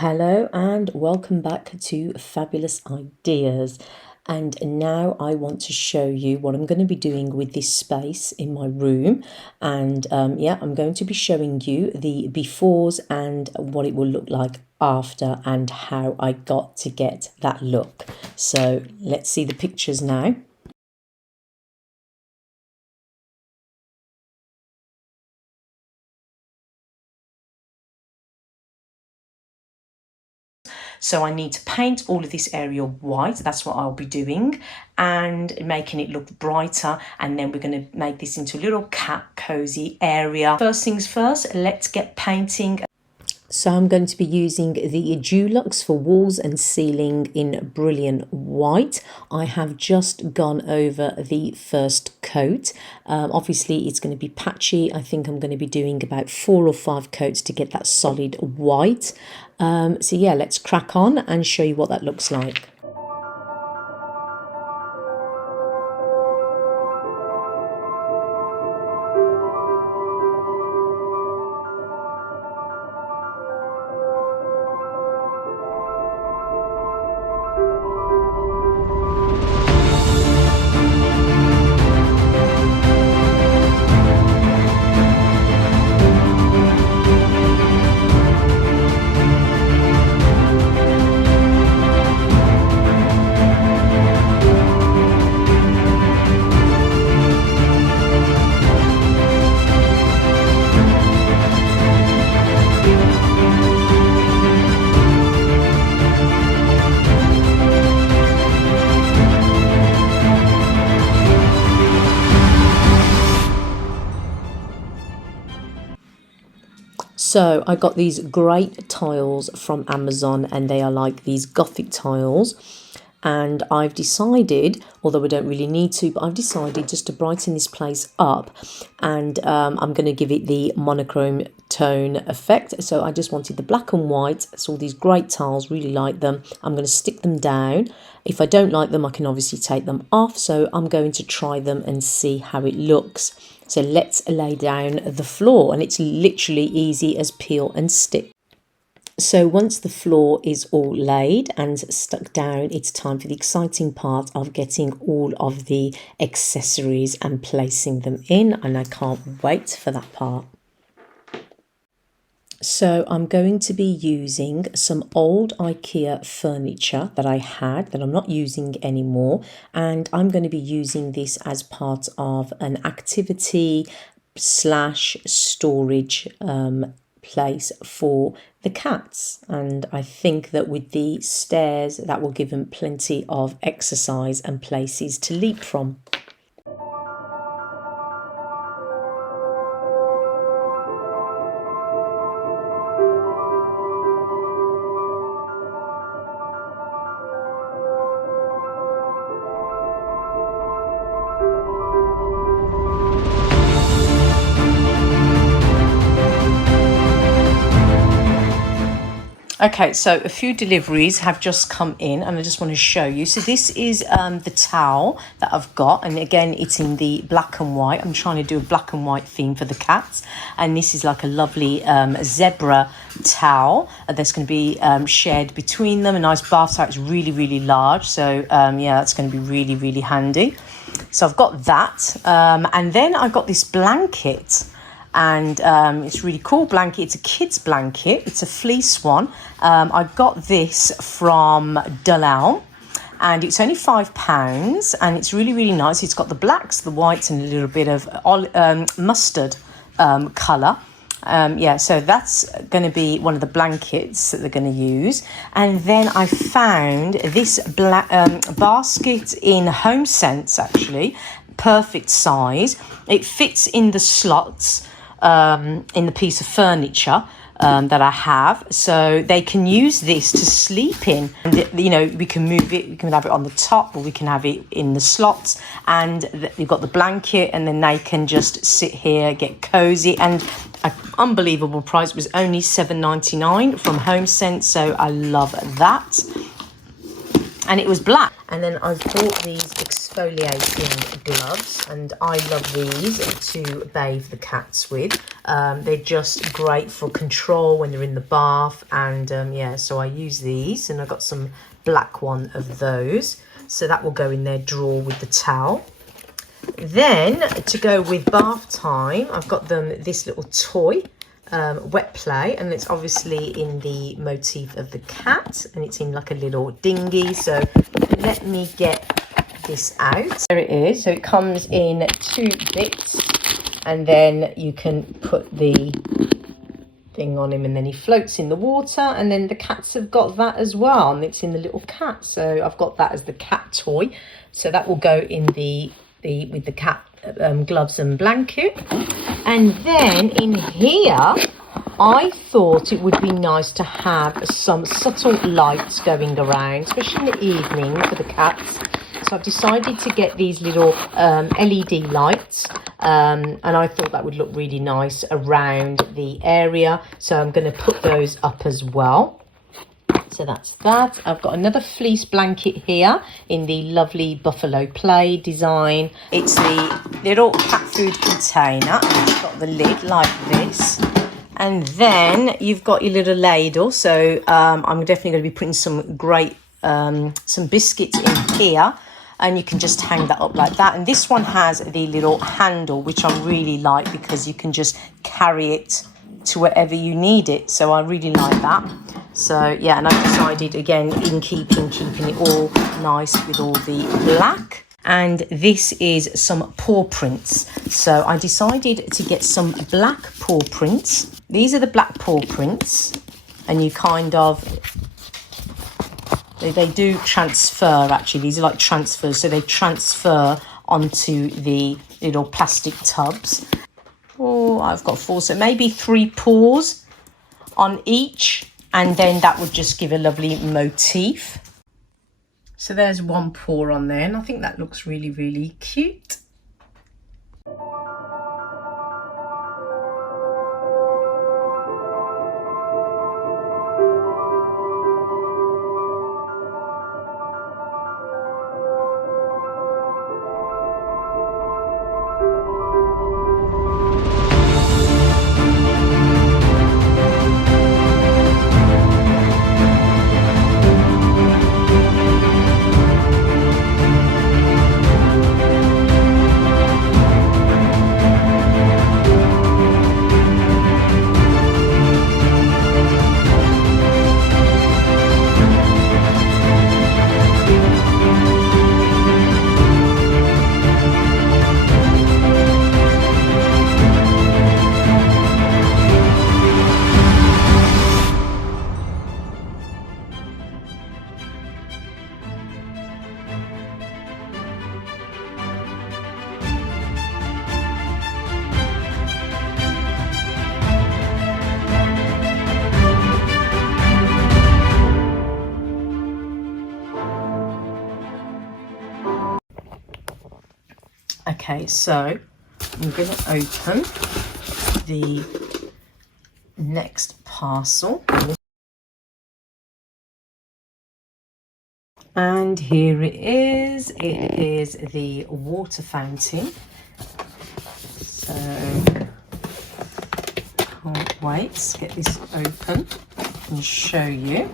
Hello and welcome back to Fabulous Ideas. And now I want to show you what I'm going to be doing with this space in my room. And I'm going to be showing you the befores and what it will look like after and how I got to get that look. So let's see the pictures now. So I need to paint all of this area white. That's what I'll be doing, and making it look brighter. And then we're going to make this into a little cat cozy area. First things first, let's get painting. So I'm going to be using the Dulux for walls and ceiling in brilliant white. I have just gone over the first coat. Obviously it's going to be patchy. I think I'm going to be doing about 4 or 5 coats to get that solid white. So yeah, let's crack on and show you what that looks like. So I got these great tiles from Amazon, and they are like these Gothic tiles. And I've decided, although I don't really need to, but I've decided just to brighten this place up, and I'm going to give it the monochrome tone effect. So I just wanted the black and white. It's all these great tiles, really like them. I'm going to stick them down. If I don't like them, I can obviously take them off. So I'm going to try them and see how it looks. So let's lay down the floor, and it's literally easy as peel and stick. So once the floor is all laid and stuck down, it's time for the exciting part of getting all of the accessories and placing them in, and I can't wait for that part. So I'm going to be using some old IKEA furniture that I had that I'm not using anymore, and I'm going to be using this as part of an activity slash storage place for the cats. And I think that with the stairs, that will give them plenty of exercise and places to leap from. Okay, so a few deliveries have just come in, and I just want to show you. So this is the towel that I've got, and again, it's in the black and white. I'm trying to do a black and white theme for the cats, and this is like a lovely zebra towel that's going to be shared between them. A nice bath towel. It's really, really large, so yeah, that's going to be really, really handy. So I've got that, and then I've got this blanket. And it's a really cool blanket. It's a kid's blanket. It's a fleece one. I got this from Dallal, and it's only £5, and it's really, really nice. It's got the blacks, the whites, and a little bit of mustard colour. Yeah, so that's going to be one of the blankets that they're going to use. And then I found this basket in HomeSense, actually. Perfect size. It fits in the slots in the piece of furniture that I have, so they can use this to sleep in. And you know, we can move it, we can have it on the top, or we can have it in the slots, and you've got the blanket, and then they can just sit here, get cozy. And an unbelievable price. It was only £7.99 from HomeSense, so I love that. and it was black. And then I've bought these exfoliating gloves, and I love these to bathe the cats with. They're just great for control when they're in the bath, and yeah, so I use these, and I got some black one of those, so that will go in their drawer with the towel. Then to go with bath time, I've got them this little toy, wet play, and it's obviously in the motif of the cat, and it's in like a little dinghy. So let me get this out. There it is. So it comes in 2 bits, and then you can put the thing on him, and then he floats in the water, and then the cats have got that as well, and it's in the little cat. So I've got that as the cat toy, so that will go in the with the cat gloves and blanket. And then in here I thought it would be nice to have some subtle lights going around, especially in the evening for the cats. So I've decided to get these little LED lights, and I thought that would look really nice around the area, so I'm going to put those up as well. So that's that. I've got another fleece blanket here in the lovely buffalo play design. It's the little cat food container, and it's got the lid like this. And then you've got your little ladle. So I'm definitely going to be putting some great, some biscuits in here. And you can just hang that up like that. And this one has the little handle, which I really like, because you can just carry it to wherever you need it. So I really like that. So yeah, and I've decided again in keeping it all nice with all the black. And this is some paw prints. So I decided to get some black paw prints. These are the black paw prints, and you kind of, they do transfer actually. These are like transfers, so they transfer onto the little plastic tubs. Oh, I've got 4, so maybe 3 paws on each, and then that would just give a lovely motif. So there's 1 paw on there, and I think that looks really, really cute. Okay, so I'm going to open the next parcel. And here it is. It is the water fountain. So can't wait to get this open and show you.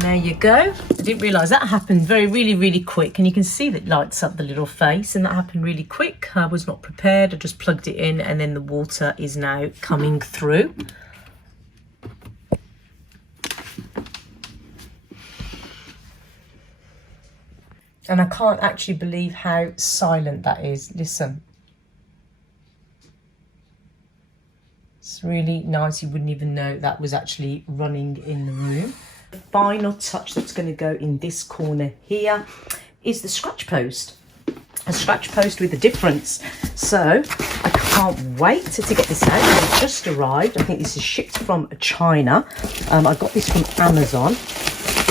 There you go. I didn't realise that happened really quick, and you can see that it lights up the little face, and that happened really quick. I was not prepared. I just plugged it in, and then the water is now coming through. And I can't actually believe how silent that is. Listen. It's really nice. You wouldn't even know that was actually running in the room. The final touch that's going to go in this corner here is the scratch post. A scratch post with a difference. So I can't wait to get this out. It just arrived. I think this is shipped from China. I got this from Amazon.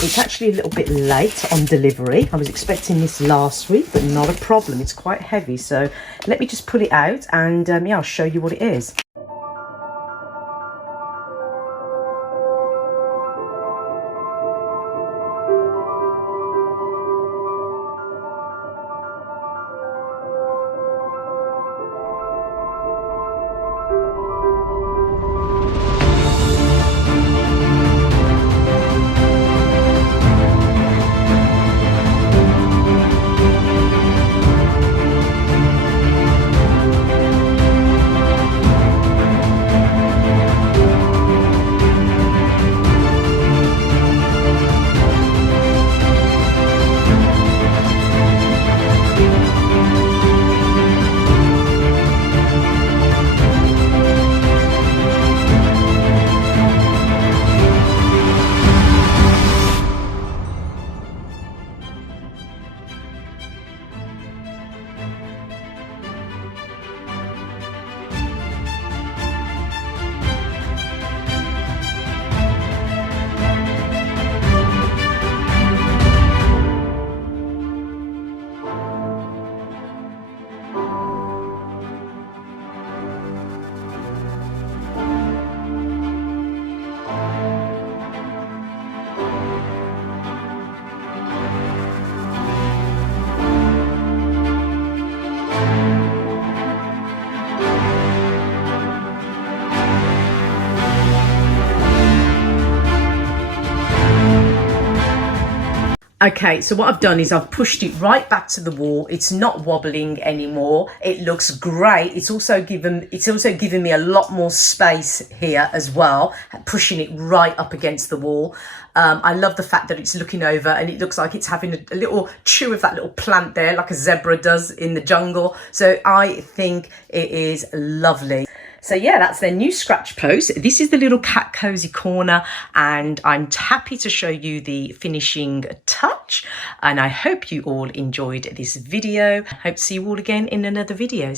It's actually a little bit late on delivery. I was expecting this last week, but not a problem. It's quite heavy. So let me just pull it out and yeah, I'll show you what it is. Okay, so what I've done is I've pushed it right back to the wall. It's not wobbling anymore. It looks great. It's also given me a lot more space here as well, pushing it right up against the wall. I love the fact that it's looking over and it looks like it's having a little chew of that little plant there, like a zebra does in the jungle. So I think it is lovely. So yeah, that's their new scratch post. This is the little cat cozy corner, and I'm happy to show you the finishing touch. And I hope you all enjoyed this video. Hope to see you all again in another video.